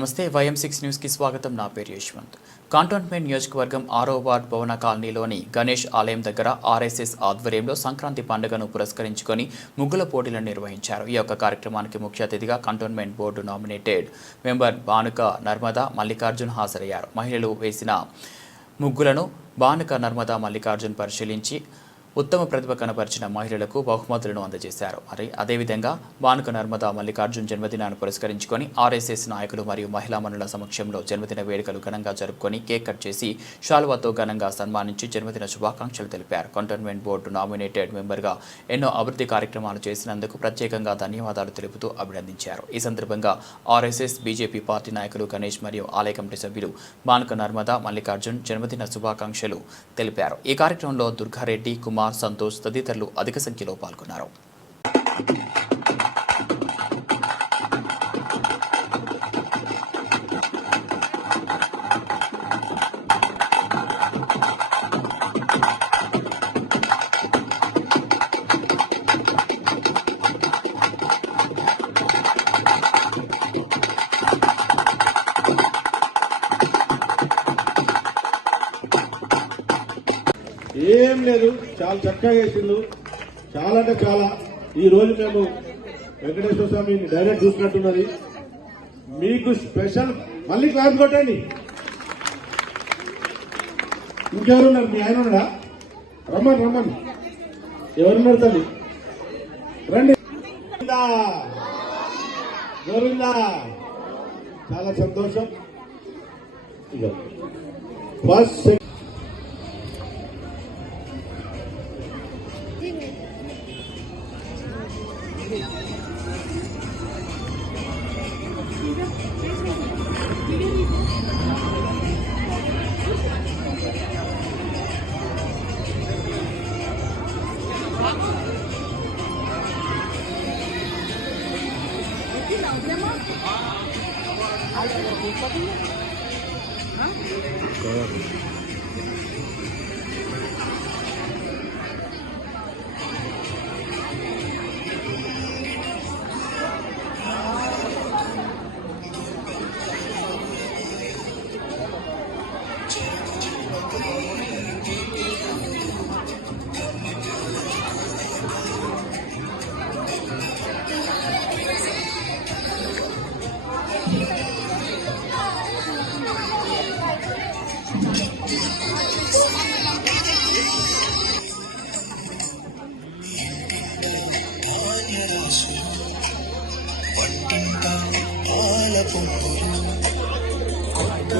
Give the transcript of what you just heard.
నమస్తే YM6 news కి స్వాగతం. నా పేరు యశ్వంత్. కంటోన్మెంట్ నియోజకవర్గం 6వ వార్డ్ భవన కాలనీలోని గణేష్ ఆలయం దగ్గర RSS ఆధ్వర్యంలో సంక్రాంతి పండుగను పురస్కరించుకొని ముగ్గుల పోటీలను నిర్వహించారు. ఈ యొక్క కార్యక్రమానికి ముఖ్య అతిథిగా cantonment board nominated member Banuka Narmada Mallikarjun హాజరయ్యారు. మహిళలు వేసిన ముగ్గులను బానుక నర్మదా మల్లికార్జున్ పరిశీలించి ఉత్తమ ప్రతిభ కనపరిచిన మహిళలకు బహుమతులను అందజేశారు. అదేవిధంగా బానుక నర్మదా మల్లికార్జున్ జన్మదినాన్ని పురస్కరించుకొని RSS నాయకులు మరియు మహిళా మనుల సమక్షంలో జన్మదిన వేడుకలు ఘనంగా జరుపుకొని కేక్ కట్ చేసి షాల్వాతో ఘనంగా సన్మానించి జన్మదిన శుభాకాంక్షలు తెలిపారు. కంటోన్మెంట్ బోర్డు నామినేటెడ్ మెంబర్గా ఎన్నో అభివృద్ధి కార్యక్రమాలు చేసినందుకు ప్రత్యేకంగా ధన్యవాదాలు తెలుపుతూ అభినందించారు. ఈ సందర్భంగా RSS బీజేపీ పార్టీ నాయకులు గణేష్ మరియు ఆలయ కమిటీ సభ్యులు బానుక నర్మదా మల్లికార్జున్ జన్మదిన శుభాకాంక్షలు తెలిపారు. ఈ కార్యక్రమంలో దుర్గారెడ్డి, కుమార్, సంతోష్ తదితరులు అధిక సంఖ్యలో పాల్గొన్నారు. ఏం లేదు, చాలా చక్కగా చేసిండు. చాలా అంటే చాలా. ఈ రోజు మేము వెంకటేశ్వర స్వామిని డైరెక్ట్ చూసినట్టున్నది. మీకు స్పెషల్ మళ్ళీ క్లాస్ కొట్టండి. ఇంకెవరున్నారు? మీ ఆయన ఉన్నాడా? రమ్మని ఎవరున్నారు తల్లి? రండి. గోవిందా, చాలా సంతోషం. ఇక ఫస్ట్ పాల పొంగులు కొత్త